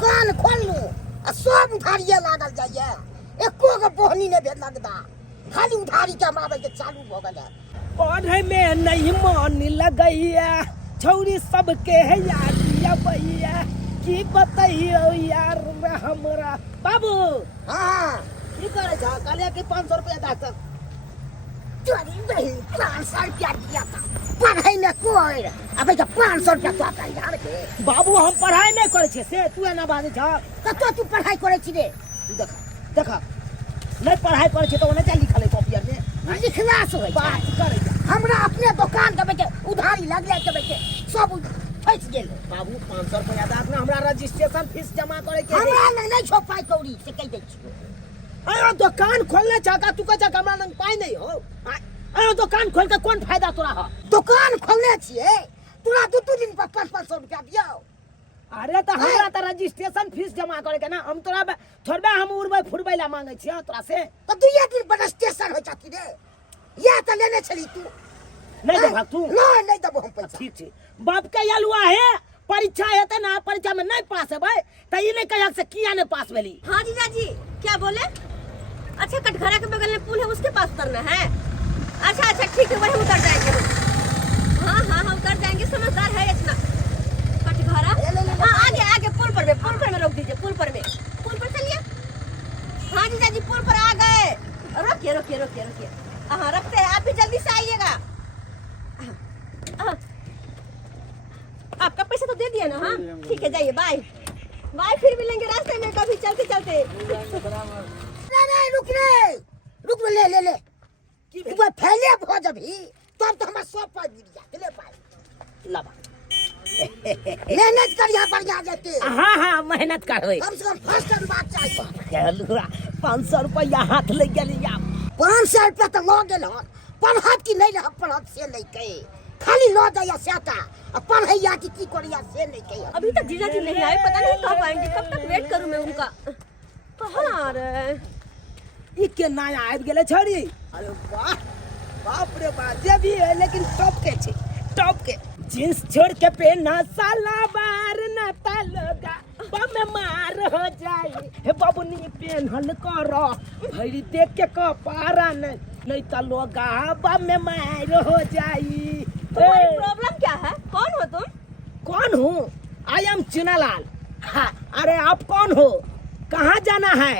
दुकान खोल लूं आ सब उधारिये लागल जाइए एको गो बोहनी ने भेल लगदा खाली उधारी के मारे के चालू भ गेल पढ़े में नहीं मन लगैया छौरी सबके है यादिया भैया की बताइयो यार हमरा बाबू। हां की करे छ काले के 500 रुपया दा चोरी नहीं 500 रुपया दिया था पढ़ाई में कोई अबे तो 500 रुपया तो आता यार के बाबू हम पढ़ाई नहीं करे छे से तू ना बाजे छ कतो तू पढ़ाई करे छी रे देख देख नहीं पढ़ाई करे छे तो ओने चल लिखले कॉपी में लिखना से बात करे हमरा अपने दुकान के बेटे उधारी लगले के बेटे सब फंस गेल बाबू 500 रुपया दा ना हमरा रजिस्ट्रेशन फीस जमा करे के हमरा नहीं छो पाई कौड़ी से कह दे छी अरे दुकान खोलने चाहता तू कह हमरा लंग पाई नहीं हो अरे दुकान खोल के कौन फायदा तोरा हो दुकान खोलने छिए तोरा दू दिन पर 500 रुपया दियो अरे तो हमरा त रजिस्ट्रेशन फीस जमा करे के ना हम तोरा थोड़बे हम उड़बै फुरबै ला मांगे छियै तोरा से तो तू ये दिन पर रजिस्ट्रेशन हो जाती रे या त लेने छली तू नहीं देबा तू नहीं देबो हम पैसा ठीक छै बाप के यलुआ है परीक्षा हेते ना परीक्षा में नहीं पास हेबै त ई नहीं कहक से किया नहीं पास भेली। हाँ जीजा जी क्या बोले? अच्छा कटघरा के बगल में पुल है उसके पास उतरना है। अच्छा अच्छा ठीक है वही उतर जाएंगे हम। हाँ हाँ हाँ उतर जाएंगे समझदार है इतना। कटघरा हाँ आगे आगे पुल पर में रोक दीजिए पुल पर चलिए। हाँ जीजा जी पुल पर आ गए। रोकिए रोकिए रोकिए रोकिए हाँ रखते हैं आप भी जल्दी से आइएगा। आपका पैसा तो दे दिया ना? हाँ ठीक है जाइए बाय बाय फिर मिलेंगे रास्ते में कभी चलते चलते। नहीं रुक ले कि तू फैले भ जभी तब तो हमरा सब पाई गिर जा ले पाई लबा मेहनत करिया बढ़िया देते हाँ हाँ मेहनत कर होई कम से कम फर्स्ट बात चाहिए। यलुआ 500 रुपया हाथ ले गेली या 500 रुपया तो लो गेल हन पढ़त की नहीं रह पढ़त से नहीं कहे खाली लो दया सेटा और पढ़ैया की करिया से नहीं कहे। अभी तक जीजा जी नहीं आए पता नहीं कब आएंगे कब तक वेट करूं मैं उनका। कहाँ आ रहे हैं? ई के नया आबि गेले छोरी। अरे वाह बाप रे बाप जे भी है लेकिन टॉप के छे टॉप के जींस छोड़ के पहना साला बार ना तालगा बम मार हो जाए हे बाबूनी पेनहल कर भरी देख के कपारा नहीं त लोगा बम मार हो जाई। तुम्हारी प्रॉब्लम क्या है? कौन हो तुम? कौन हूँ? I am Chunalal. हाँ अरे आप कौन हो? कहाँ जाना है?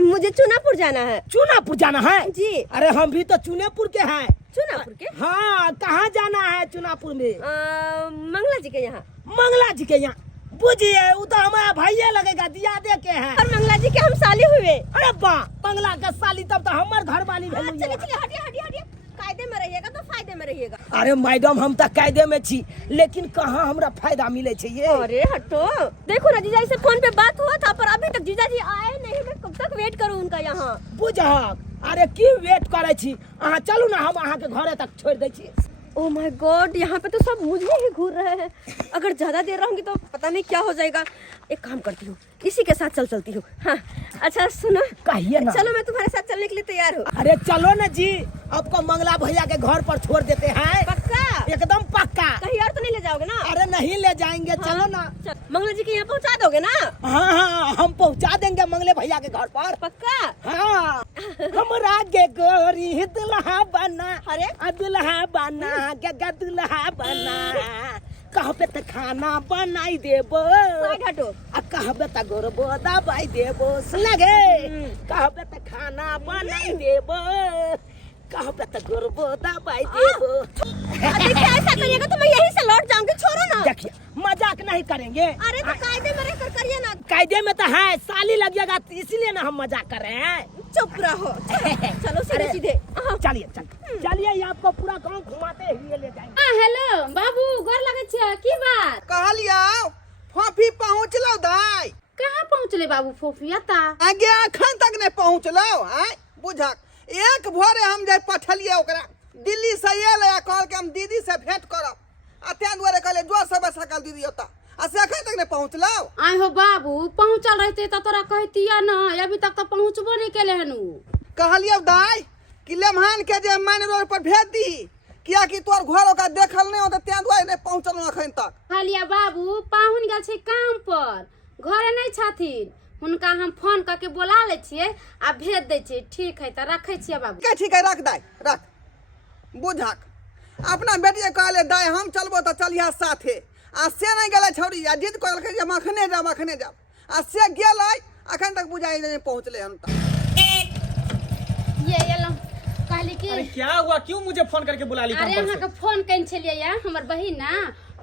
मुझे चुनापुर जाना है। चुनापुर जाना है जी। अरे हम भी तो चुनापुर के हैं। चुनापुर के? हाँ कहाँ जाना है चुनापुर में? मंगला जी के यहाँ। मंगला जी के यहाँ बुझिए वो तो हमारा भैया लगेगा दिया दे के हैं और मंगला जी के हम साली हुए। अरे वाह मंगला का साली तब तो हमार घर वाली चलिए चलिए हटिए कायदे में रहिएगा तो फायदे में रहिएगा। अरे मैडम हम तो कायदे में छी लेकिन कहाँ हमरा फायदा मिले छे ये? अरे हटो देखो ना जीजा जी से फोन पे बात हुआ था पर अभी तक जीजा जी आए नहीं। मैं कब तक वेट करूँ उनका यहाँ? बुझक अरे की वेट करे छी अहाँ चलू ना हम अहाँ के घरे तक छोड़ दे छी। ओह माय गॉड यहाँ पे तो सब मुझे ही घूर रहे हैं। अगर ज्यादा देर रहूंगी तो पता नहीं क्या हो जाएगा। एक काम करती हूँ इसी के साथ चलती हूँ। हाँ अच्छा सुनो कहिए ना। चलो मैं तुम्हारे साथ चलने के लिए तैयार हूँ। अरे चलो ना जी आपको मंगला भैया के घर पर छोड़ देते हैं। पक्का? एकदम पक्का। कहीं और तो नहीं ले जाओगे ना? अरे नहीं ले जाएंगे। हाँ, चलो ना। मंगला जी के यहाँ पहुँचा दोगे ना? हाँ हाँ हम पहुँचा देंगे मंगले भैया के घर पर। पक्का? हाँ हमरा के गोरी दुल्हा बना। अरे दुल्हा बना के दुल्हा बना कहबे त खाना बनाई देबो हटो कहबे त गोरबो दबाई देबो सुनगे कहबे त खाना बनाई देबो कहबे त गोरबो दबाई देबो। देखिए ऐसा करिएगा तो मैं यहीं से लौट जाऊंगी। छोड़ो ना। देखिए मजाक नहीं करेंगे। अरे तो कायदे में रहकर करिए ना। कायदे में तो है साली लगेगा इसीलिए ना हम मजाक कर रहे हैं। चुप रहो चलो सीधे सीधे चलिए चलिए ये आपको पूरा गांव घुमाते हुए ले जाएंगे। हेलो बाबू गोर लगे छिया की बात? कहलिया फोफी पहुँचलो दाई। कहाँ पहुँचले बाबू फोफिया ता? आगे अखन तक नहीं पहुँचलो है बुझक। एक भोरे हम जे पठलिए ओकरा दिल्ली से आयल कहल के हम दीदी से भेंट करब अत्यान दुआरे कहले जोर से सकल दीदी होता आ से अखन तक नहीं पहुँचलो। आय हो बाबू पहुँचल रहते तो तोरा कहतिया ना अभी तक तो पहुँचबो नहीं केले हनु। कहलिए दाई कि लेमहान के जे मान रोड पर भेज दी किया कि तोर घर ओका देखल नहीं हो तो त्या दुआरे नहीं पहुँचल अखन तक। कहलिया बाबू पाहुन गेल छै काम पर घरे नहीं छथिन, हुनका हम फोन करके बोला ले छियै आ भेज दै छियै। ठीक है तो रखे छियै बाबू। ठीक है रख दाय रख। बुझक अपना बेटी कहले दाय हम चलबो तो चलिया साथे आ से नहीं गेले छौरी आ जिद कहलकै जे मखने जा आ से गेलै अखन तक बुझाई नहीं पहुंचले हम तक। ये लो कहली कि अरे क्या हुआ, क्यों मुझे फोन करके बुला ली? अरे अहाँ के फोन कइन छलियै या हमर बहिन ना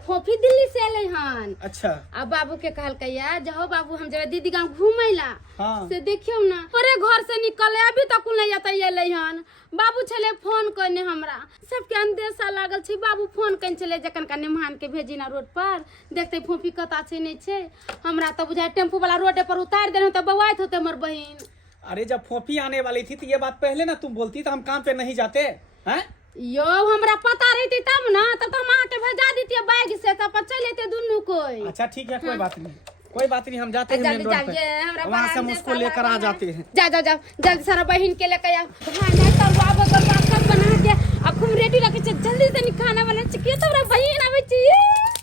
फोफी दिल्ली से एलै हन। अच्छा आ बाबू के कहलकै या जाओ बाबू हम जेबै दीदी गांव घूमै ला। हाँ। से देखियो ना अरे घर से निकले अभी तक नहीं जाता एलै हन। बाबू छले फोन करने हमरा सबके अंदेशा लागल छै। बाबू फोन कइन छले जखन का निमान के भेजी ना रोड पर देखते फोफी कता छै नहीं छै। हमरा तो बुझाय टेम्पू वाला रोड पर उतार देने तो बवाइत होते हमर बहिन। अरे जब फोफी आने वाली थी तो ये बात पहले ना तुम बोलती तो हम काम पे नहीं जाते हैं। यो हमरा पता रहती तब ना तब तो हम आके भेजा देती बैग से तब चल लेते दोनों कोई। अच्छा ठीक है कोई बात नहीं, कोई बात नहीं, हम जाते हैं जल्दी मेन रोड जाइए, पे, हमरा वहाँ से हम बड़ा उसको अंदेशा लेकर आ लागल है। जाते हैं। जा जल्दी सारा बहन के लेके आओ। भाई मैं तो बाबू को सब बना के अब खूब रेडी रखे छ जल्दी से खाना बना छ के तोरा बहन आवे छी।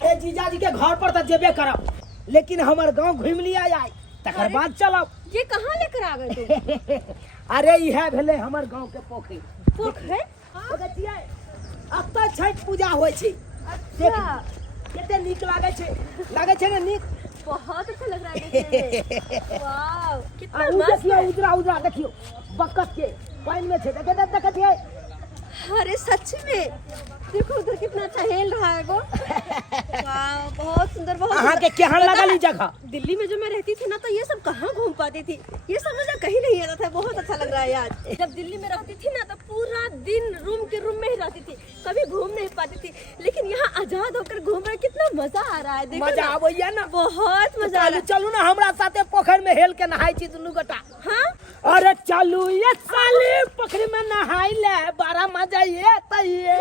ए जीजाजी के घर पर तो जेबे करब लेकिन हमर गांव घूम लिया आय तकर बाद चलब। ये कहाँ लेकर आ गए तुम? अरे इहे भेले हमर गांव के पोखरी। पोखरे? देखिए अब तो छठ पूजा होय छै। अच्छा कते नीक लागे छै ना नीक। बहुत अच्छा लग रहा है देखने में। वाव कितना उ मस्त देखियो है। उजरा देखियो बकत के पानी में छै देखिए। अरे सच में देखो उधर कितना अच्छा हेल रहा है वो। वाव बहुत सुंदर बहुत अहाँ सुंदर। के केहन पता लगल है, ई जगह? दिल्ली में जो मैं रहती थी ना तो ये सब कहाँ घूम पाती थी, ये सब मुझे कहीं नहीं आता था। बहुत अच्छा लग रहा है आज। जब दिल्ली में रहती थी ना तो पूरा दिन रूम में ही रहती थी, कभी घूम नहीं पाती थी। लेकिन यहाँ आजाद होकर घूम रहे कितना मजा आ रहा है। देखो मजा ना, आबैया ना। बहुत मजा आ रहा है। चलू ना हमरा साथे पोखर में हेल के नहाई छी दुनू गोटा। हाँ अरे चलू ये साली पोखरी में नहाई ले बड़ा मजा ये तइए।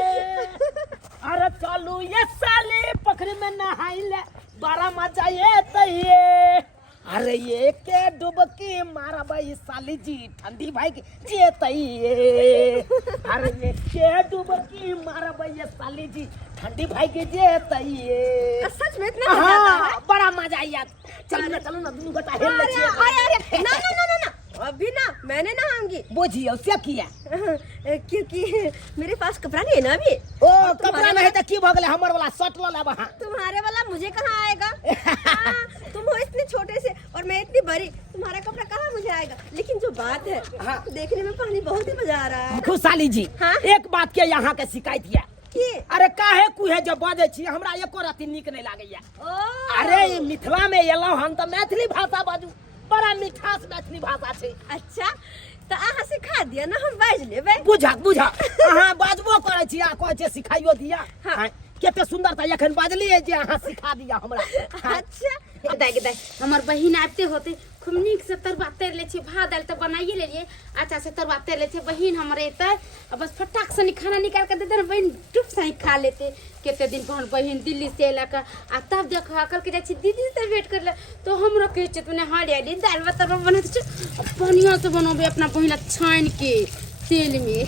अरे चलू ये साली पोखरी में नहाई ले बड़ा मजा ये तइए। अरे ये के डुबकी मारा भाई साली जी ठंडी भाई के जे तइए। अरे ये के डुबकी मारा भाई साली जी ठंडी भाई के जे तइए। सच में इतना मजा आता है। हाँ, बड़ा मजा आया। चलो ना दुनू गोटा हेल ले छिए। अरे ना अभी ना मैंने नहाऊंगी। बोझियो से किया क्योंकि मेरे पास कपड़ा नहीं है ना अभी। ओ कपड़ा नहीं तो की भ गेले हमर वाला शर्ट ल लेबा। तुम्हारे वाला मुझे कहाँ आएगा? हाँ, तुम हो इतने छोटे से और मैं इतनी बड़ी, तुम्हारा कपड़ा कहाँ मुझे आएगा? लेकिन जो बात है हाँ। देखने में पानी बहुत ही मजा आ रहा है। खुशहाली जी हाँ? एक बात के यहाँ के शिकायत है। की? अरे काहे कुहे जब बाजे छी हमरा एको रति नीक नहीं लागैया। ओ अरे मिथिला में एलौ हम तो मैथिली भाषा बाजू, बड़ा मिठास मैथिली भाषा छै। अच्छा तो अहाँ सिखा दिया ना, हम बाज लेबै। बुझा अहाँ बाजबो करे छी आ कहै छै सिखाइयो दिया। हाँ। केते सुंदरता एखन बाजली है जे अहाँ सिखा दिया हमरा। अच्छा गदाई हमर बहिन आते होते खूब नीक से तरुआ तर ले छी, भात दाल तो बनाइए लेलिए अच्छा से तरुआ तर ले छी। बहिन हमरे एते बस फटाक से खाना निकाल के दे दे बहिन टुप से खा लेते। केते दिन पर बहिन दिल्ली से एला का आ तब देख कल के जाय छी दीदी से भेंट कर ले तो हमरो कहे छ तूने हरियाली दाल भात तरुआ बना छ बढ़िया से बनोबे अपना पहिला छान के तेल में।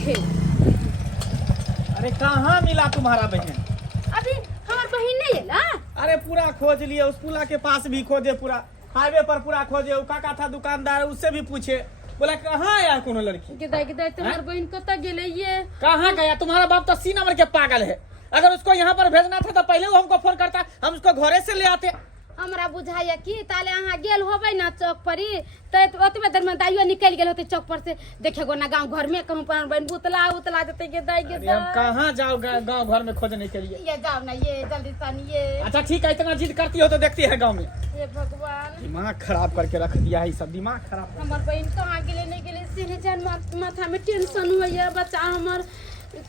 अरे कहाँ मिला तुम्हारा बहन? अभी हमर बहिन नहीं एला। अरे पूरा खोज लिए, उस पुला के पास भी खोजे, पूरा हाईवे पर पूरा खोजे। वो काका था दुकानदार, उससे भी पूछे, बोला कहाँ आया कोनो लड़की? गदाई तुम्हार बहिन कत गेले ये? कहाँ गया? तुम्हारा बाप तो 80 नंबर के पागल है। अगर उसको यहाँ पर भेजना था तो पहले वो हमको फोन करता, हम उसको घरे से ले आते। हमरा बुझाइया कि ताले अहाँ गेल होबै ना चौक पर त ओतबे देर में दाइयो निकल गेल होते चौक पर से देखे गो ना गांव घर में कहूं पर बन उतला देते के दाई के। अरे हम कहाँ जाओ गांव घर में खोजने के लिए? ये जाओ ना ये जल्दी सन ये। अच्छा ठीक है, इतना जिद करती हो तो देखती है गांव में। हे भगवान दिमाग खराब करके रख दिया है, सब दिमाग खराब। हमर बहन कहाँ गेले नहीं गेले से जान माथा में टेंशन होइया। बच्चा हमर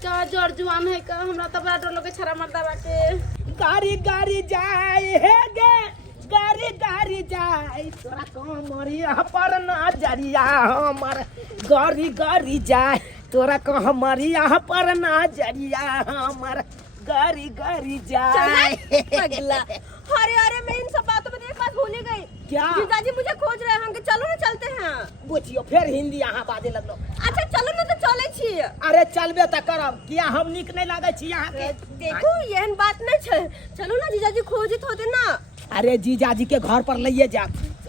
का जड़ जुआन है का हमरा त बड़ा डर लगे छरा मर्दावा के। गाड़ी जाए हे गे गाड़ी जाए तोरा कमरिया पर ना जरिया हमर गाड़ी जाए तोरा कमरिया पर ना जरिया हमर गाड़ी जाए। पगला। अरे मैं इन सब बातों में एक बात भूल ही गई। क्या? जीजाजी मुझे खोज रहे हैं, हम चलो ना चलते हैं। बुझियो फिर हिंदी यहाँ बाजे लगलो। अच्छा चलो ना तो चले छी। अरे चलबे त करब, किया हम नीक नहीं लागे छी यहाँ के? देखो यहन बात नहीं छे, चलो ना जीजाजी खोजित होते ना। अरे जीजाजी के घर पर लइए जा।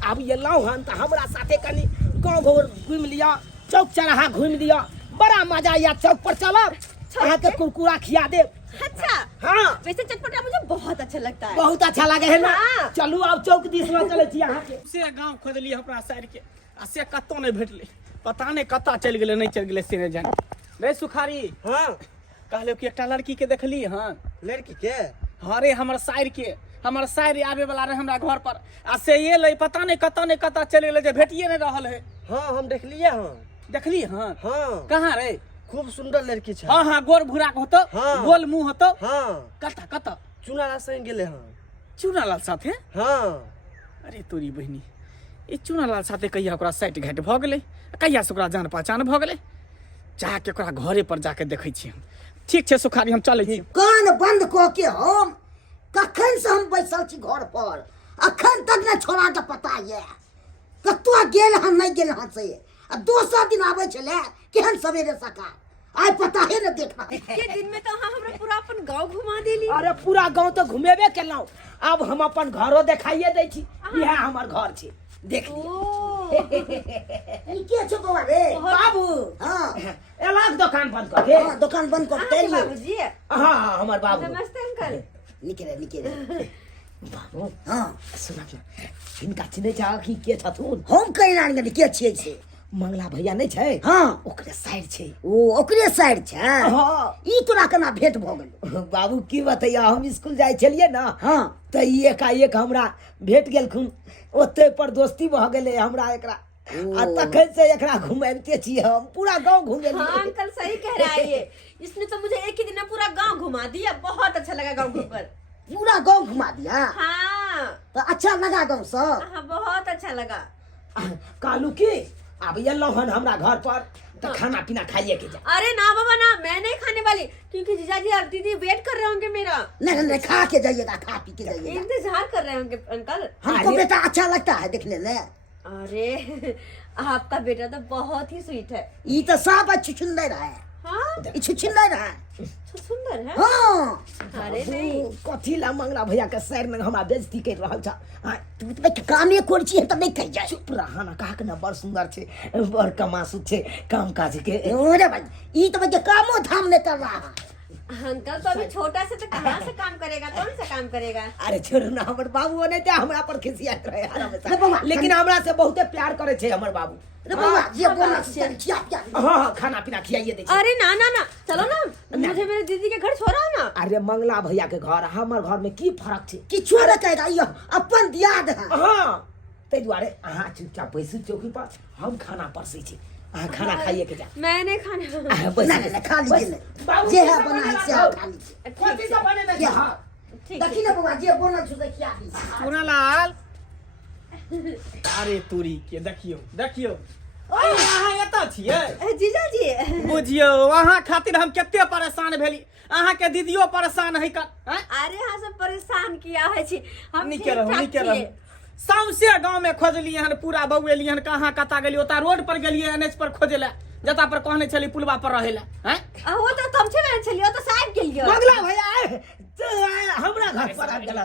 अब ये लाओ हन तो हमरा साथे कनी गाँव घर घूम लिया, चौक चौराहा घूम लिया, बड़ा मजा या चौक पर चलब, अहाँ के कुरकुरा खिया दे। अच्छा हाँ वैसे चटपटा मुझे बहुत अच्छा लगता है। बहुत अच्छा लगे है ना। हाँ। चलू अब चौक दिस में चले छी अहाँ के। से गांव खोजलिए अपना साइड के आ से कत्तो नहीं भेटले, पता नहीं कत्ता चल गेले नहीं चल गेले से नहीं जाने। रे सुखारी हाँ कहले कि एकटा लड़की के देखली हन। लड़की के हाँ रे हमर साइर आवे वाला रहे हमरा घर पर आ से ये ले पता नहीं कत्ता चल गेले जे भेटिए नहीं रहल है। हाँ हम देखलिए हाँ देखली हन हाँ कहाँ रे? खूब सुंदर लड़की छै। हाँ हाँ गोर भूरा होतो, हाँ। गोल मुंह होतो। हाँ कत्ता चुनारा संग गेले हाँ। चूनालाल साथे? हाँ अरे तोरी बहिनी ई चूनालाल साथे कहिया ओकरा साइट घाट भ गेलै, कहिया से ओकरा जान पहचान भ गेलै। जाके ओकरा घरे पर जाके देखै छी हम। ठीक छै सुखारी हम चलै छी। कान बंद कऽ के हम कखन से हम बैसल छी घर पर, अखन तक ने छोड़ा के पता ये कतौ गेल हन नहीं गेल हन से। आ दोसर दिन आबै छले केहन सवेरे सका, आइ पता है न देखा। के दिन में तो हाँ हमरा पूरा अपन गांव घुमा देली। अरे पूरा गांव तो घुमेबे केलौं, अब हम अपन घरो देखाइए दै छी। यह हमर घर छै, देख लियो। ओ ई के छ बौआ रे? बाबू हाँ एलाक दुकान बंद कर के। हाँ दुकान बंद कर अहाँ के दे। बाबूजी। हाँ हमर बाबू। नमस्ते अंकल। निकले बाबू हाँ सुना हिनका चिन्है छ कि के छथुन? हम कहि रानी के छियै से। मंगला भैया नहीं छै? हाँ ओकरे साइड छै। ओ ओकरे साइड छै। हाँ ई तोरा केना भेंट भ गेल? बाबू की बतैया, हम स्कूल जाय छलिए ना हाँ तो एकाएक हमरा भेट गेलखुन, ओते पर दोस्ती भ गेलै हमरा एकरा। आ तखन से एकरा घुमाबते छी हम, पूरा गांव घुमे हाँ अंकल सही कह रहा है ये। इसने तो मुझे एक ही दिन में पूरा गांव घुमा दिया, बहुत अच्छा लगा गांव घूमकर। पूरा गांव घुमा दिया हाँ तो अच्छा लगा गांव सब? हाँ बहुत अच्छा लगा। कालू की अब एलौं हन हमरा घर पर तो खाना पीना खाइए के जा। अरे ना बाबा ना, मैं नहीं खाने वाली, क्योंकि जीजाजी और दीदी वेट कर रहे होंगे मेरा। नहीं नहीं खा के जाइएगा, खा पी के जाइएगा। इंतजार कर रहे होंगे अंकल। हमको बेटा अच्छा लगता है देखने में। अरे आपका बेटा तो बहुत ही स्वीट है। ई तो सब अच्छी सुंदर है, हाँ ई सुंदर है। तो सुंदर है। हाँ अरे नहीं कथी ला मंगला भैया के सर में हमरा बेइज्जती कर रहल छ? तू तो कामे कोर छी त नहीं कह जाए। चुप रहा ना, कहा के ना बड़ सुंदर छे, बड़ कमासु छे, काम काज के। अरे भाई ई तो भाई कामो धाम नहीं कर रहा है। अंकल तो अभी छोटा से तो कहाँ से काम करेगा, कौन सा काम करेगा। अरे छोड़ ना, हमर बाबू ने ते हमरा पर खिसियात रहे रे हमेशा, बाबा, लेकिन हमरा से बहुते प्यार करे छे हमर बाबू। अरे बाबा ये हाँ, बोला बात से है। क्या क्या। हाँ खाना पीना खियाइए दे छी। अरे ना ना ना चलो ना, मुझे मेरे दीदी के घर छोड़ो ना। अरे मंगला भैया के घर हमर घर में की फर्क छे? किछो नहीं कहेगा, ये अपन दियाद है। हाँ ते दुआरे अहाँ चुपचाप बैसू चौकी पर, हम खाना परसै छी, अहाँ खाना खाइए के जा। मैं नहीं खाने अहाँ बैसू। नहीं नहीं खा लीजिए बाबू, नहीं, जे है कैसे बना है से बनेला आप खा लीजिए। कथी से बने ये ना? हाँ ठीक देखी ना बाबा जे बोनल छु देखिया दीजिए। चूनालाल अरे तोरी के देखियो अहाँ एतऽ छियै? है। जीजाजी बुझियो अहाँ खातिर हम कते परेशान भेली, अहाँ के दीदियो परेशान है कर। अरे हाँ सब परेशान किया है छी हम। नीके रहू ठीक-ठाक नीके छियै। रहू। सौंसे गांव में खोजलिए हन, पूरा बउएली हन, कहाँ कता गेलिए, ओता रोड पर गेलिए एनएच पर खोजे ला, जता पर कहने छली पुलवा पर रहे ला। हैं वो तो तुम से चलियो तो साइड गेलियो। मंगला भैया हमरा घर पर आ गेला।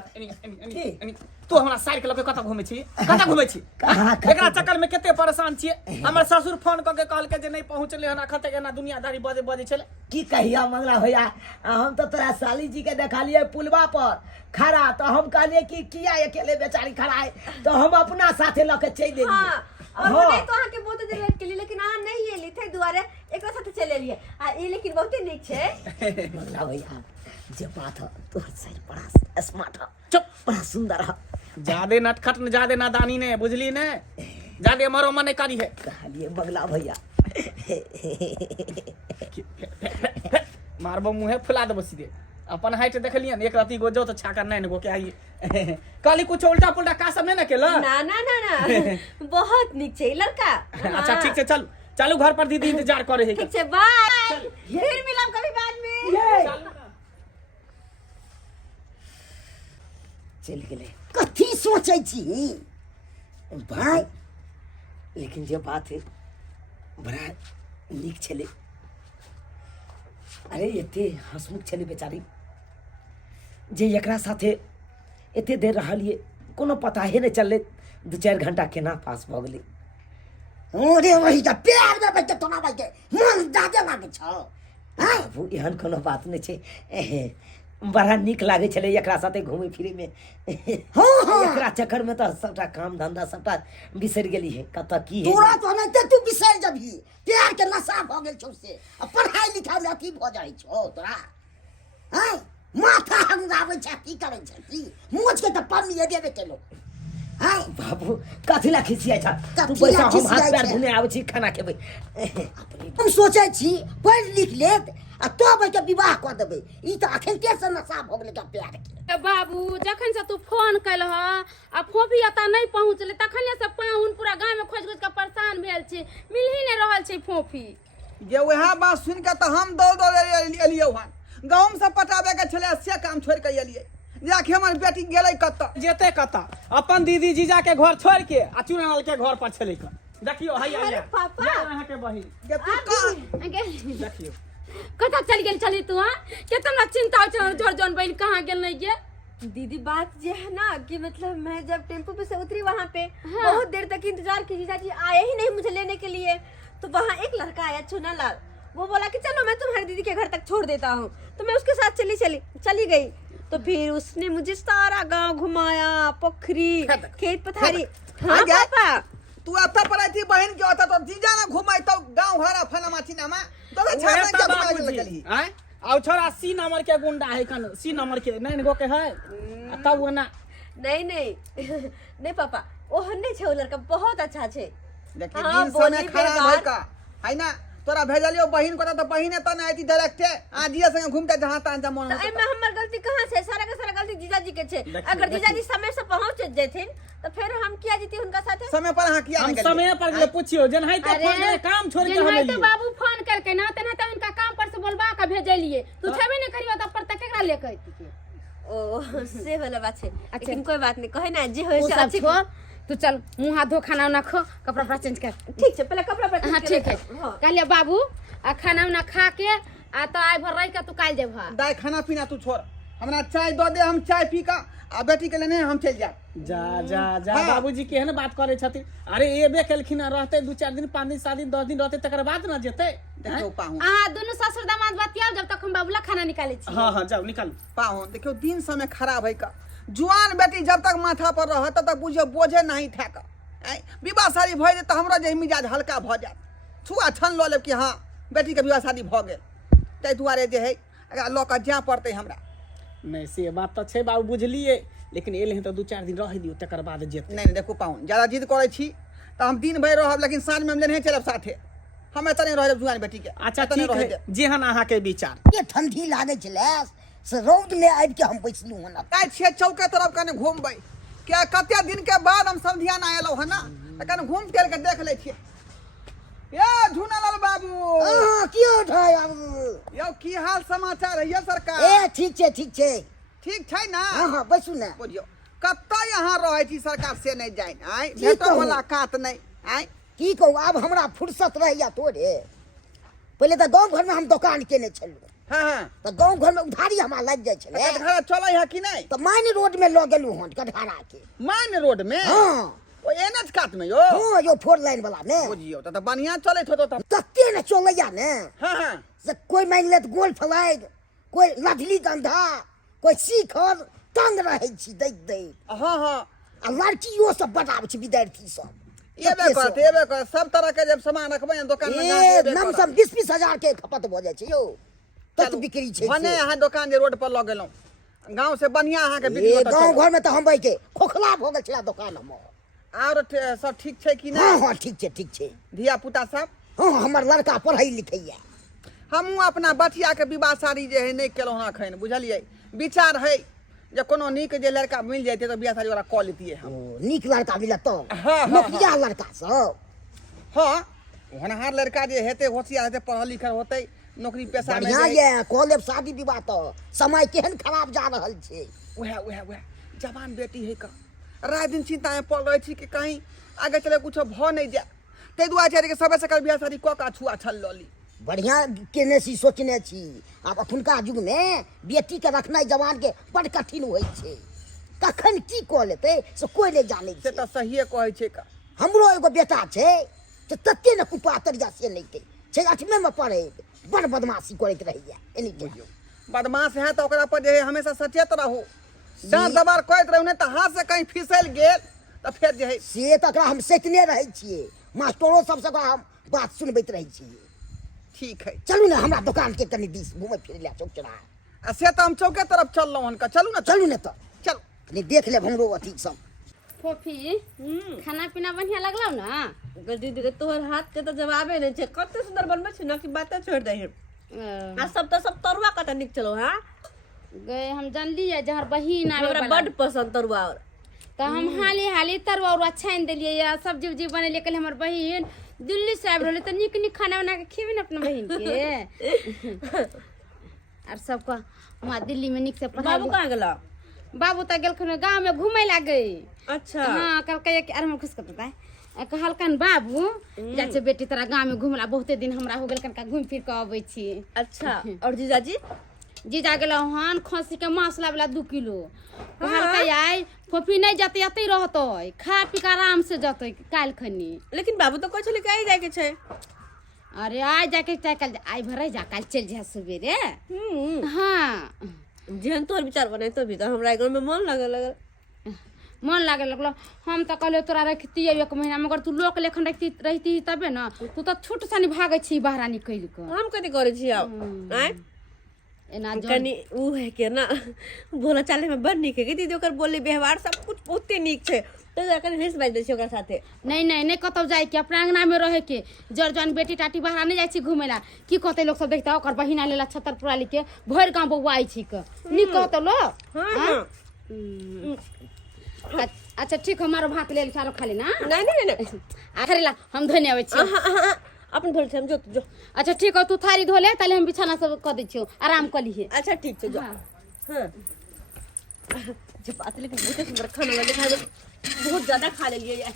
तू हमरा साइड के लके कता घुमै छी, कता घुमै छी? कहाँ एकरा चक्कर में कते परेशान छियै। हमर ससुर फोन क के कहलकै जे नहीं पहुंचले हन, खते एना दुनियादारी बजे छले। की कहिया मंगला भैया, हम तो तोरा साली जी के देखलिए पुलवा पर खड़ा, तो हम कहलिए कि किया अकेले बेचारी खड़ा है, तो हम अपना साथे लके चल देलिए। हाँ और हाँ। नहीं तो आहाँ के बहुत देर वेट के लिए, लेकिन आहाँ नहीं ये ली थे दुआरे एक साथ चले लिए। आ ये लेकिन बहुत ही नीक छे। मंगला भैया जे बात है तोहर सही बड़ा स्मार्ट है, चुप, बड़ा सुंदर है। ज्यादा नटखट न ज्यादा नादानी ने, बुझली ने, ज्यादा मरो मन करी है। कहलिए मंगला भैया मारबो मुहे फुला देबो सीधे। अपन हाइट देखलिए एक राती गो जो तो छाका नहीं गो के आई कहली कुछ उल्टा पुल्टा का सब नहीं ना केला। ना ना ना ना बहुत नीक छे लड़का। अच्छा ठीक है चल चलू घर पर दीदी इंतजार करे है। ठीक छे बाय, फिर मिलब कभी बाद में। चल गेले कथी सोचै छी भाई? लेकिन जे बात है बड़ा नीक छले। अरे एते हंसमुख छले बेचारी, जे एकरा साथे एते देर रहलिए कोनो पता ही नहीं चलले 2-4 घंटा केना पास भ गेलै। ओरे वही त प्यार में बैठे तोरा भाई के मन दादे लागे छ हां बाबू एहन कोनो बात नहीं छै। बड़ा नीक लागे छले एकरा साथे घूमे फिरे में। हां एकरा चक्कर में तो सबटा काम धंधा सबटा बिसर गेली है। कत की है तोरा तो नहीं तू बिसर जबही प्यार के नशा भ गेल छौ से अब पढ़ाई लिखाई में अथी भ जाई छौ तोरा हां माथा हंगावे छ की करे छ की मोच के त पन्नी देबे केलो हां बाबू कथी ला खिसिया छ तू कथी पैसा ला हम खिसियाइ हाथ पैर छै? धुने आबै छी खाना खेबै। हम सोचे छी पढ़ लिख लेत आ तब के विवाह कर देबै ई त अखन के से नशा भ गेल का प्यार के। बाबू जखन से तू फोन कैल ह आ फोफी एतऽ नहीं पहुँचले तखने से पाहुन पूरा गांव में खोज खोज के परेशान भेल छै, मिल ही नहीं रहल छै फोफी। जे वह बात सुन के तो हम दौड़ एलियै हन गाँव से पटाबे के छले से काम छोड़ के एलियै जाके हमर बेटी गेलै कत जेते कता अपन दीदी जीजा के घर छोड़ के आ चुनाल के घर पर छले कर देखियो हैया अरे या पापा। या अहाँ के बहिन के तू कहाँ देखियो कतऽ चल गेल छली तू? हाँ कितना चिंता हो छ जोर जोन बहन कहाँ गेल नहीं गे? दीदी बात ये है ना कि मतलब मैं जब टेम्पो पे से उतरी वहाँ पे बहुत देर तक इंतजार की जीजा जी आए ही नहीं मुझे लेने के लिए। तो वहाँ एक लड़का आया चुनालाल, वो बोला कि चलो मैं तुम्हारी दीदी के घर तक छोड़ देता हूँ। तो मैं उसके साथ चली गई। तो फिर उसने मुझे सारा गांव घुमाया, पोखरी खेत पथारी। हाँ गया? पापा तू आता पड़ाई थी बहन के होता तो जीजा ना घुमाई तो गांव हरा फला माछीना में तो ओहे छाता तो के घुमाई बाबूजी लगली आय आउ छोरा सी नंबर के गुंडा है कन सी नंबर के नहीं गो के है तब वो ना नहीं नहीं पापा वो हन्ने छे, वो लड़का बहुत अच्छा छे। देखिए हाँ, दिन समय बोली खराब व्यवहार। है का है ना तोरा भेजलियो बहिन को तो बहिने त ना आती डायरेक्ट आ जिया संग घूमते जहां तहां जा मन तो एमे हमर गलती कहाँ छे? सारा के सारा गलती जीजाजी के छे। अगर जीजाजी समय से पहुंच जेथिन तो फिर हम किया जीती उनका साथे। समय पर हां किया हम नहीं समय पर गेले पूछियो जन है तो अरे, फोन करे काम छोड़ के जिन हम है तो लिए बाबू फोन करके ना तेना तो उनका काम पर से बोलबा के भेजलिए। तू छेबे नहीं करियो तब पर तक केकरा लेके अइती के? ओ से वाला बात छे। लेकिन कोई बात नहीं, कहे ना जे होय वो से सब अच्छी। छोड़, तू चल मुंह हाथ धो खाना उना खो कपड़ा उपड़ा चेंज कर। ठीक छे, पहले कपड़ा पर हाँ ठीक है। कहलिए बाबू आ खाना उना खा के आ तो आइ भर रह के तू काल जेबा। दाई खाना पीना तू छोड़ हमरा चाय दो दे हम चाय पी का आ बेटी के लेने हम चल जा जा जा जा हाँ। बाबूजी केहन बात करे छथिन। अरे एबे केलखिन रहते 2-4 दिन 5 दिन 7 दिन 10 दिन रहते तकर बाद ना जेते। देखो पाहू आ दोनों ससुर दामाद बतियाओ जब तक हम बाबूला खाना निकाले छी। हां हां जाओ निकाल पाहू देखियो दिन समय खराब है का जुआन बेटी जब तक माथा पर रह तब तक बुझियो बोझे नहीं थे का विवाह शादी भ जाए तो हमरा जे मिजाज हल्का भ जात छुआ छन ल लेब कि हां बेटी के विवाह शादी भ गेल तै दुआरे जे है अगर ल के जा पड़ते हमरा नहीं से बात तो छे बाबू बुझलिए लेकिन एले तो 2-4 दिन रह दियो तकर बाद जेते। नहीं देखो पाहू ज्यादा जिद करे छी तो हम दिन भर रहब लेकिन साँझ में हम लेने चलब साथे हम एतने रह जुआन बेटी के अच्छा एतने ठीक रह है देब। जेहन अहाँ के विचार। ये ठंडी लागे छले से रौद में आबि के हम बैसलू हन काय छे चौके तरफ कने घूमबै क्या कते दिन के बाद हम सब ध्यान आयलो है ना त कने घूम टहल के देख ले छिए। ए झुनालाल बाबू हां कियो ठाय बाबू यो की हाल समाचार है ये सरकार ए ठीक छै ठीक छै ना हां हां बैसू ना बुझियो कत्ता यहाँ रहै छी सरकार से नहीं जाइन आइ की भेटो कहू? मुलाकात नहीं आइ की कहू अब हमरा फुर्सत रहैया तोरे पहले तो गांव घर में हम दुकान केने छलू हां हां तो गांव घर में उधारी हमरा लग जाय छले घर चलै है कि नहीं तो माइन रोड में ल गेलू हन कटघरा के मान रोड में हां ओ एनएच काट में यो हां यो 4 लाइन वाला में बुझियो त बढ़िया चलैत होतो त तत्ते न चलैया ने हां हां से कोई मान लेत गोल फ्लैग कोई लठली गंधा कोई शिखर तंग रहे छी दैत हां हां आ लड़कियों सब बताबै छी विद्यार्थी सब एबे कर सब तरह के जब सामान रखबै दुकान में ए नम सब 20-20 हजार के खपत भ जाय छै यो तत बिक्री छै भने यहाँ दुकान जे रोड पर ल गेलौं गांव से बढ़िया अहाँ के बिक्री ए होता गांव घर में तो हम भाई के खोखला भ गेल छला दुकान में और सब ठीक छै कि हां नहीं हां ठीक छै धिया पुता सब हां हमर लड़का पढ़ै लिखैया हमहू अपना बटिया के विवाह शादी जे है नहीं केलौं हन अखन बुझलियै विचार है जे कोनो नीक जे लड़का मिल जाते तो बियाह शादी वाला कऽ लेतियै हम ओ नीक लड़का मिलत तो हाँ, नौकरिया लड़का सब हां होनहार लड़का जे हेतै होशियार हेतै पढ़ल लिखल होतै नौकरी पेशा में बढ़िया ये कॉलेज शादी विवाह तो समय केहन खराब जा रहल छै वह जवान बेटी है का रात दिन चिंता में पड़ रही थी कि कहीं आगे चले कुछ भ नहीं जाए ते दुआरे सबे से बियाह शादी कऽ के छुआ छल लली बढ़िया केने छी सोचने छी अब अखुनका युग में बेटी के रखनाइ जवान के बड़ कठिन होइ छै कखन की कऽ लेतै से कोई नहि जानै से छै। तऽ सहिए कहै छै का। हमरो एगो बेटा छै जे तते ने कुपातरिया से नहि छै 8वीं में पढ़े बड़ बदमाशी करैत रहैया एनी टाइम। बदमाश है तो ओकरा पर जे है हमेशा सचेत रहू। डांट दबार करैत रहू, नहीं तो हाथ से कहीं फिसल गेल तो फिर जे है से तऽ एकरा हम सैतने रहै छियै, मास्टरो सबसे ओकरा हम बात सुनबैत रहै छियै। ठीक है। चलू ने हमरा दुकान के कनि दिस घूमै फिरै लए चौक चौराहा। आ से तो हम चौके तरफ चल रहा हूँ, चलू ना। चलू ने तऽ चल। कनि देख लेब हमरो अथी सब। फोफी खाना पीना बढ़िया लगलौ ना? दीदी के तोहर हाथ के तो जवाबे नहीं छे, कते सुंदर बनबै छै ना कि बातें छोड़ दे है। आ सब तरुआ कते निक चलो। हां गए हम जानली है जहर बहिन आवे हमरा वाला बड़ पसंद तरुआ। और तो हम हाली हाली तरुआ उरुआ छान देलिए या सब्जी उब्जी बनेलिए। कल हमर बहिन दिल्ली से आबि रहले त निक निक खाना बना के खिबे न अपना बहिन के। और सबको वहाँ दिल्ली में निक से पढ़ा। बाबू कहाँ गेला? बाबू त गेलखन गांव में घूमे लागे। अच्छा हाँ कल कहे कि अरे हम खुश करता है कहलकन बाबू जा छे बेटी तोरा गांव में घुमला बहुते दिन हमरा हो गेल कनका घूम फिर के आबै छी। अच्छा और जीजाजी? जीजा गेलो हन खसी के मांस लावला 2 किलो। कहलकै आई फोफी नहीं जते अते रहतै खा पी के आराम से जतै काल खनी। लेकिन बाबू तो कहले कि आई जाए के छे। अरे आज जाके कल आई भरे जा कल चल जा सवेरे। हाँ जेहन तोहर विचार बने तो भी तो हमरा घर में मन लगल मन लागे लगलो। हम तो कहले तोरा रखती 1 महीना मगर तू लोक लेखन रहती तबे ना। तू तो छूट सनी भागे छी बाहर निकल के। हम कथी करे छी अब? आय एना कनी ऊ है के ना बोला चाले में बड़ निक है कि दीदी ओकर बोली व्यवहार सब कुछ बहुते निक छे। तो जाकर हेस बाज दे छी ओकरा साथे। नहीं नहीं नहीं कतौ जाए के अपना अंगना में रहे के। जर जन बेटी टाटी बाहर नहीं जाय छी घुमेला की कहते लोग सब देखता ओकर बहिना लेला छतरपुरा लिके भर गांव बउआ आई छी के नी कहतो लो। हां अच्छा ठीक हमारो भात ले सारो खा लेना। नहीं नहीं नहीं आखिरला हम धोने आवे छी। अपन धोल छे हम जो। अच्छा ठीक है तू थारी धो ले ताले हम बिछाना सब क दै छियो आराम क लिहे। अच्छा ठीक छे जो। हां जे बात लेकिन बहुत सुंदर खाना वाले खा बहुत ज्यादा खा ले लिए यार।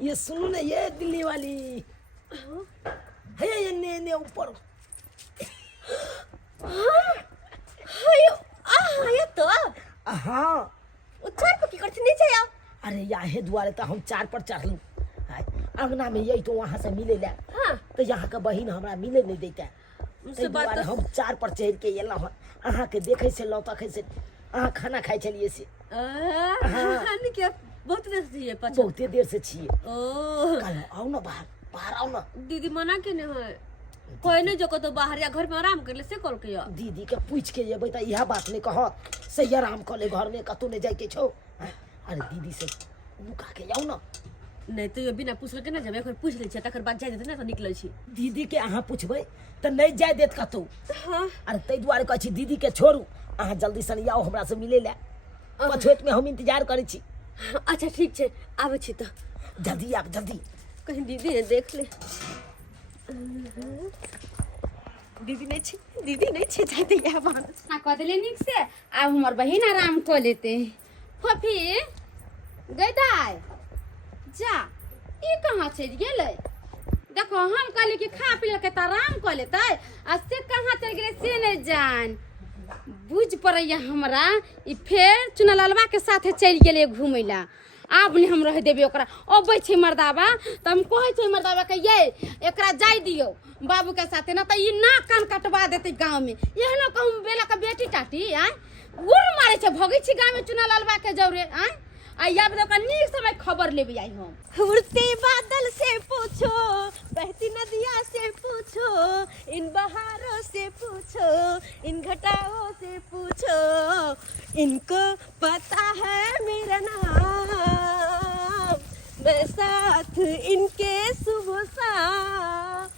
ये सुनो ना ये दिल्ली वाली है ये ने ऊपर। हायो ये तो हाँ उछार पर की करती नहीं चाहिए। अरे याहे दुआरे तो हम 4 पर चढ़लू अंगना में यही तो वहाँ से मिले ला। हाँ तो यहाँ का बहिन हमरा मिले नहीं देता। उससे बात तो हम 4 पर चढ़ के एला हन अहाँ के देखे से लौटके से अहाँ खाना खाए चलिए से। हां क्या बहुत देर से ये पछ बहुते देर से छिए। ओ कल आओ ना बाहर आओ ना। दीदी मना के ने है कोई नहीं जो को तो बाहर या घर में आराम कर ले से कॉल के। दीदी के पूछ के जेबै त यह बात नहीं कहत सही आराम कर ले घर में कतौ नहीं जाए के छौ। अरे दीदी से लुका के जाओ ना। नहीं तो ये बिना पूछले के ना जब एक बार पूछ ले छ तकर बाद जाय देत ना तो निकलै छी। दीदी के अहाँ पूछबै त नहीं जाय देत कतौ। हां अरे तै दुआरे कहै छी दीदी के छोड़ू अहाँ जल्दी से आओ हमरा से मिले ले। पछोत में हम इंतजार करै छी। अच्छा ठीक छे आबै छी तो जल्दी आप जल्दी। कहीं दीदी ने देख ले। दीदी नहीं छे जाते यहाँ बाहर। हाँ कह दिले निक से अब हमर बहिन आराम को लेते। फफी गई दाई जा ई कहाँ चल गेलै? देखो हम कहली कि खा पी के त आराम कर लेते आ से कहाँ चल गेलै से नहीं जान बुझ पड़ैया हमरा। ई फेर चुनललवा के साथे चल गेलै घूमै ला। आब नहीं हम रह देबे ओकरा अबै छै मर्दावा त हम कहै छै मर्दावा के ये एकरा जाय दियो बाबू के साथे ना त ई नाक कान कटवा देते गांव में। एहनो कहूं बेला का बेटी टाटी आय उड़ मारे छै भगै छी गांव में चुनललवा के जौरे आय आ याब तो नीक समय खबर लेबे आई हम। उड़ते बादल से पूछो बहती नदिया से पूछो इन बहारों से पूछो इन घटाओं से पूछो इनको पता है मेरा नाम मैं साथ इनके सुबह शाम।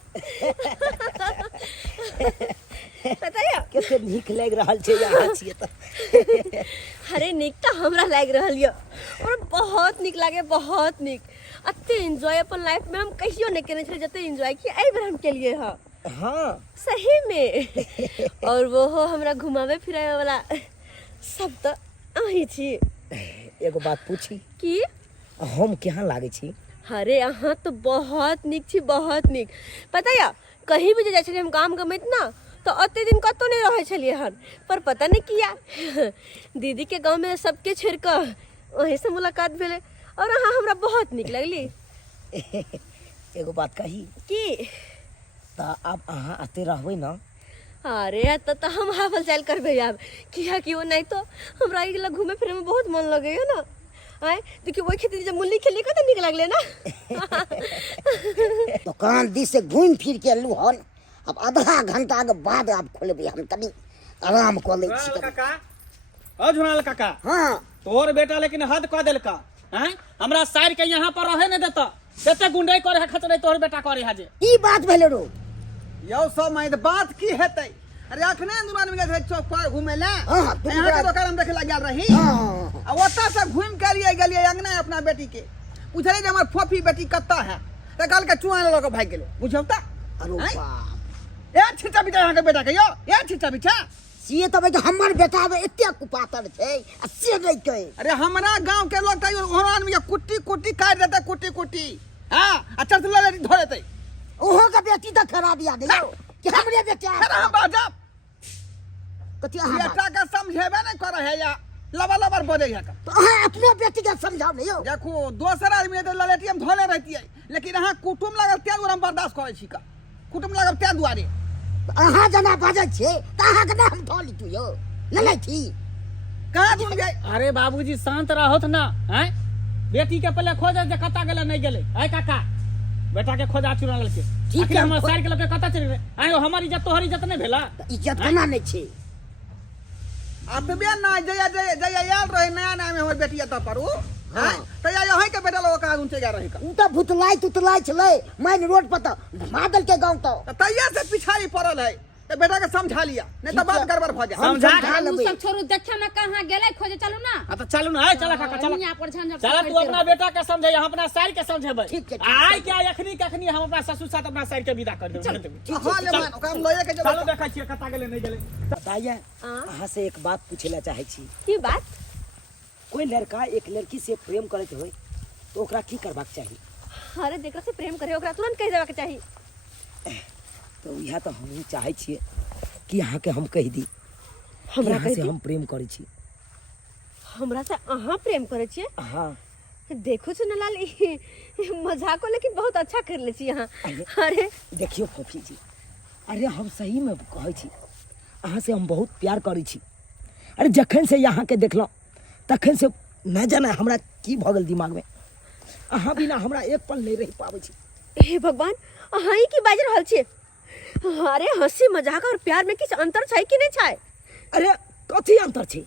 बताइए केते नीक लाग रहल छै यहाँ छिए त। अरे निक तो हमरा लाग रहल यो और बहुत निक लागे बहुत निक। अते एंजॉय अपन लाइफ में हम कहियो नहीं केने छे जते एंजॉय की आई बार हम के लिए। हां हाँ सही में और वो हो हमरा घुमावे फिरावे वाला सब तो अही छी। एगो बात पूछी की हम केहन लागे छी? अरे अहाँ तो बहुत निक छी बहुत निक। पता या कहीं भी जाए हम गाम गमैत ना तो अते दिन कतो नहीं रहे छलिए हन पर पता नहीं किया दीदी के गांव में सबके छेड़ कर वहीं से मुलाकात भेले और हाँ हमरा बहुत निक लगली। एगो बात कही की तो अब अहाँ आते रहबै ना अरे तो हम हावल चाल करबे अब किया कि वो नहीं तो हमरा इगला घूमे फिरे में बहुत मन लगे है ना। आए देखिए वही खेती जब मुल्ली खेली का तो निक लगले ना। दुकान दी से घूम फिर के लू हन अब आधा घंटा के बाद आप खोलबे हम तनी आराम कर ले छी। काका ओ झुनाल काका हां तोर बेटा लेकिन हद कह देलका हैं हमरा साइड के यहाँ पर रहे न देता देते गुंडई करे है खचरे तोहर बेटा करे है जे ई बात भेले रो यौ सब में बात की हेतै। अरे अखने दुकान में गए चौक पर घूमे ला हाँ, तू यहाँ के बड़ा- दुकान में देखे लग गेल रही हां आ ओता से घूम के लिए गेलिए अंगना अपना बेटी के पूछले जे हमर फोफी बेटी कत्ता है त कहल के चुआ लग भाग गेलो बुझौ त। अरे हैं? बाप ए छिटा बिटा यहाँ के बेटा के यो ए छिटा बिटा से तब के हमर बेटा बे एते कुपातर छै आ से नहीं कहे। अरे हमरा गांव के लोग त ओहरान में कुट्टी कुट्टी काट देते कुट्टी कुट्टी हां आ चरतला ले धो देते ओहो का बेटी तो खराब याद है कि हमरे बेटा अरे हम बाजब कति बेटा का समझेबे नहीं करे है या लबा लबर बोले है का। तो अहाँ अपने बेटी के समझाओ नहीं हो। देखो दोसर आदमी तो ललेटी हम धोले रहती है लेकिन अहाँ कुटुम लागल त्या दुआरे हम बर्दाश्त करे छी का कुटुम लागल त्या दुआरे अहाँ जना बाजै छे त अहाँ के नाम धोली तू यो ललै थी कहाँ तुम गए। अरे बाबूजी शांत रहोत ना हैं बेटी के पहले खोज जे कता गेले नहीं गेले आय काका बेटा के खोजा चुराल के ठीक आखिर है, हमर साइड के लोग के कता चल गए आयो हमारी इज्जत तोहर इज्जत नहीं भेला इज्जत केना नहीं छे। अतबे ना जया जया जया याद रहे नया नया में हमर बेटी त परू हां त या यही के बेटा लोग का उनसे जा रहे का उ त भुतलाई तुतलाई छले मैन रोड पर त मादल के गांव तो त तैया से पिछाड़ी पड़ल है तो बेटा के समझा लिया नहीं तो बात गड़बड़ हो जाए। समझा उ सब छोड़ू देखे ना कहाँ गेले खोजे चलू ना हां तो चलू ना आय चला काका चला यहाँ पर झंझट चला तू अपना बेटा के समझे हम अपना साइड के समझेबै ठीक है, ठीक आय क्या अखनी कखनी हम अपना ससुर साथ अपना साइड के विदा कर देबै हां ले मान ओकरा हम लए के चलो जब देखै छियै कता गेले नहीं गेले बताइए अहाँ से एक बात पूछे ला चाहे छी की बात कोई लड़का एक लड़की से प्रेम करत होय तो ओकरा की करबाक चाही। अरे जेकरा से प्रेम करे ओकरा तुरंत कह देबा के चाहिए। तो यह तो हम चाहे छिए कि अहाँ के हम कह दी हमरा यहाँ कह से दी हम प्रेम करे छी। हमरा से अहाँ प्रेम करे छिए। हाँ देखो सुनलाल मजाको लेकिन बहुत अच्छा कर ले छी यहाँ। अरे देखियो फफी जी अरे हम सही में कहै छी अहाँ से हम बहुत प्यार करै छी। अरे जखन से यहाँ के देखलहुँ तखन से न जाने हमरा की भऽ गेल दिमाग में अहाँ बिना हमरा एक पल नहीं रह पाबै छी। हे भगवान अहाँ ही की बाज रहल छिए। अरे हंसी मजाक और प्यार में किछ अंतर छै कि नहीं छै। अरे कथी अंतर छै।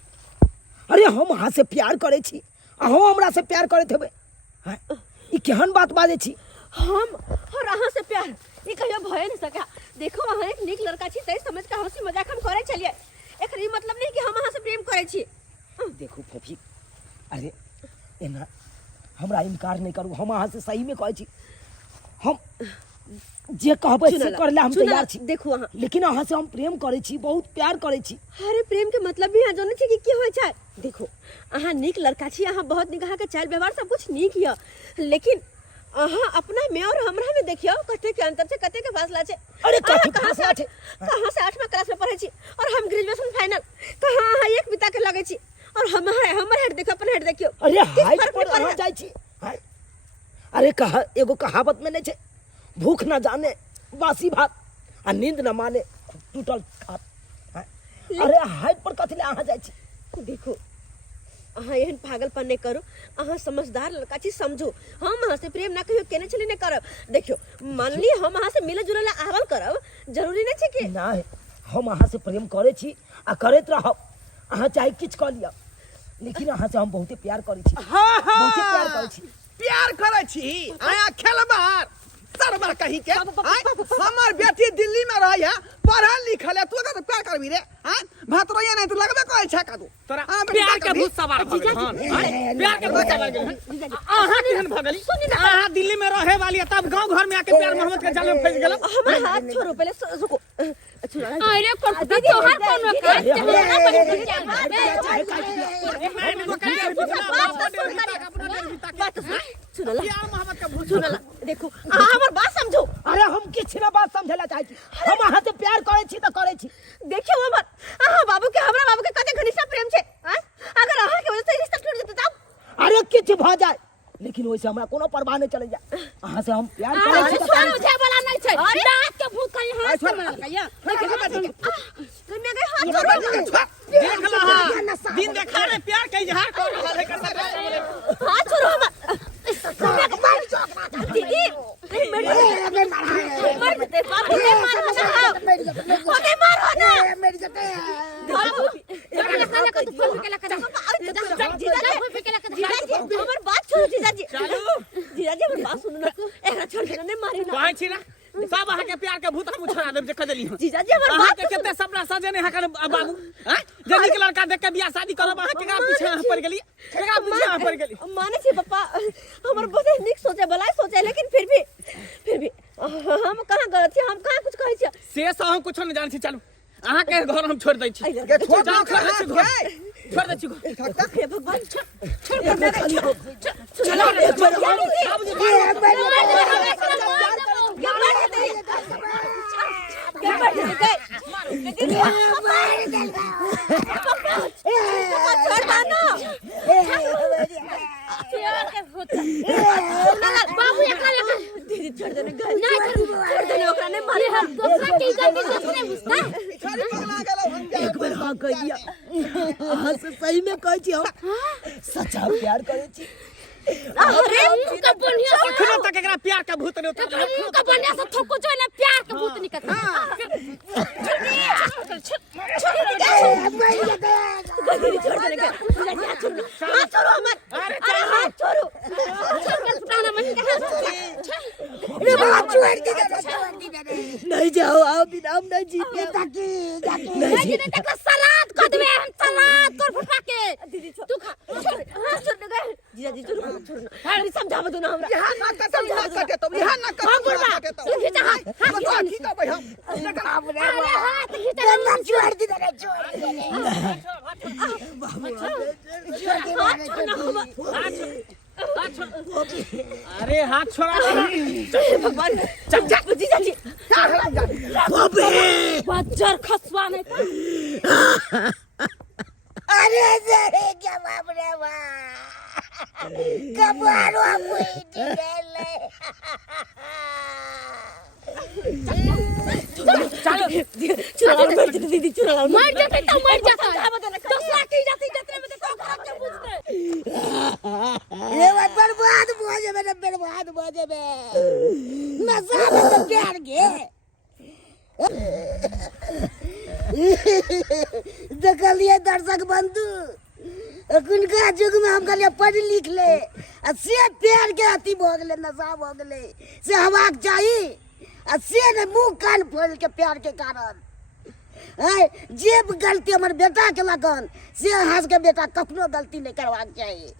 अरे हम अहाँ से प्यार करे छी अहूँ हमरा से प्यार करैत हेबै हैं ई केहन बात बाजै छी। हम और अहाँ से प्यार ये कहियो भय नहीं सका। देखो अहाँ एक निक लड़का छी तै समझ के हंसी मजाक हम करे चलिए एकर ई मतलब नहीं कि हम अहाँ से प्रेम करे छी। देखो फफी अरे एना हमरा इनकार नहीं करू हम अहाँ से सही में कहै छी हम जे कहबै से कर ले हम तैयार छी। देखो अहाँ लेकिन अहाँ से हम प्रेम करे छी बहुत प्यार करे छी। अरे प्रेम के मतलब भी यहाँ जाने छी कि की होय छै। देखो अहाँ निक लड़का छी अहाँ बहुत निक अहाँ के चाल व्यवहार सब कुछ निक य लेकिन अहाँ अपना में और हमरा में देखियो कते के अंतर छै कते के फासला छै। अरे अहाँ कथी कहाँ से फासला छै? कहाँ से 8वां क्लास में पढ़ै छी और हम ग्रेजुएशन फाइनल कहाँ अहाँ एक बिता के लगे छी और हमर हेड देखो अपन हेड देखियो। अरे किस हाइट फर्क पर नहीं पड़े अहाँ जाइ छी हैं? अरे कहा एगो कहावत में नहीं छै भूख न जाने बासी भात आ नींद न माने टूटल खाट हैं? अरे हाइट पर कथी ले अहाँ जाइ छी। देखो अहाँ एहन पागलपन नहीं करो अहाँ समझदार लड़का छी समझो हम अहाँ से प्रेम ना कहियो केने छली नहीं करब। देखियो मान ली हम अहाँ से मिले जुले ला आवल करब जरूरी नहीं छै कि नहीं हम अहाँ से प्रेम करे छी आ करैत रहब अहाँ चाहे किछ कऽ लिअ लेकिन अहाँ से हम बहुते प्यार करे छी हाँ बहुते प्यार करे छी। प्यार करे छी आया खेलबार सरबर कहीं के हमर बेटी दिल्ली में रही है पढ़ल लिखल है तू तो प्यार करबी रे हां भातरोया नहीं तो लगबे करे छै का तू तोरा प्यार के भूत सवार भ गेल हन प्यार के भूत सवार गेल हन अहाँ केहन भ गेली अहाँ दिल्ली में रहे वाली है तब गांव घर में आके प्यार मोहब्बत के जाल में फंस गेल। हमार हाथ छोड़ो पहले रुको अरे पर तोहर कोनो काज सुनला देखो अहाँ हमर बात समझो। अरे हम किछ ना बात समझला चाहै छी हम अहाँ से प्यार करै छी त करै छी देखियो हमर बाबू के हमरा बाबू के कते घनिष्ठ प्रेम छे हैं अगर अहाँ के वजह से रिश्ता टूट जेतै तब अरे किछ भ जाए लेकिन ओइसे हमरा कोनो परवाह नहीं चलै जाए अहाँ से हम प्यार करै छी त छोड़ मुझे बोला नहीं छै रात के भूत कहीं हाथ से मार कहिया कन्या के हाथ छोड़ देख ला दिन देखा रे प्यार के इजहार कर रहा है करता हाथ छोड़ो हमर कन्या के मार जो दीदी मर जेते बाबू के मारो ना ओके मारो ना मेरी जते जीजाजी हमर बात छोड़ो जीजाजी जीजाजी हमर बात सुनो ना एकरा छोड़ के नहीं मारी ना कहै छी ना सब अहाँ के प्यार के भूत हम छोड़ा देब जे क देली जीजाजी हमर अहाँ बात के केते सपना सजेने है कर बाबू हैं जे निक लड़का देख के बियाह शादी करब अहाँ केकरा पीछे अहाँ पड़ गेली केकरा पीछे अहाँ पड़ गेली माने छी पापा हमर बहुत निक सोचे भलाई सोचे लेकिन फिर भी हम कहां गलत छी हम कहां कुछ कहै छी से सब हम कुछ नहीं जान छी चलू अहाँ के घर हम छोड़ दै छी के छोड़ जाओ, दो छोड़ दै छी घर छोड़ दै छी घर हे भगवान बाबू एकरा लेके दीदी छोड़ देने नहीं छोड़ देने ओकरा नहीं मारे हम दूसरा की इज्जत नहीं बुझता खाली पगला गेलो हम क्या एक बेर हाँ कह दिया अहाँ से सही में कहै छी हम सच्चा प्यार करै छी अरे का बनिया अखनो तक एकरा प्यार के भूत नहीं उतर का बनिया से थको जो ना प्यार के भूत निकल दीदी छोड़ देने का हाथ छोड़ो मत अरे हाथ छोड़ो फुटाना मन रे बात छोड़ दी नहीं जाओ आप बिना हम नहीं जीते नहीं जी तक सलाद कर देबे हम सलाद कर फुटा के दीदी तू खा हाथ छोड़ दे जीजाजी छोड़ो अरे समझाव दो ना हमरा यहाँ ना कटे तुम यहाँ ना कटे तू खींचा हाथ ठीक है भाई हम अरे हाथ खींचा छोड़ दी रे छोड़ दी अरे हाथ छोड़ा भगवान चल जीजाजी बच्चर खसवा नहीं अरे जरे क्या बाप रे वाह कबारो कोई ले चलो चुरा दीदी चुरा मर जाते तो मर जाता दूसरा की जाती जतरे में तो घर के बुझते ये बात बर्बाद बोझे में बर्बाद बोझे में मजा में प्यार के देखलिए दर्शक बंधु अखुनका युग में हम कहलिए पढ़ लिख ले आ से प्यार के अति भ गेले नशा भ गेले से हवाक चाही आ से ने मुंह कान फोड़ के प्यार के कारण है जे गलती हमर बेटा के लगन से हंस के बेटा कखनो गलती नहीं करवाक चाहिए।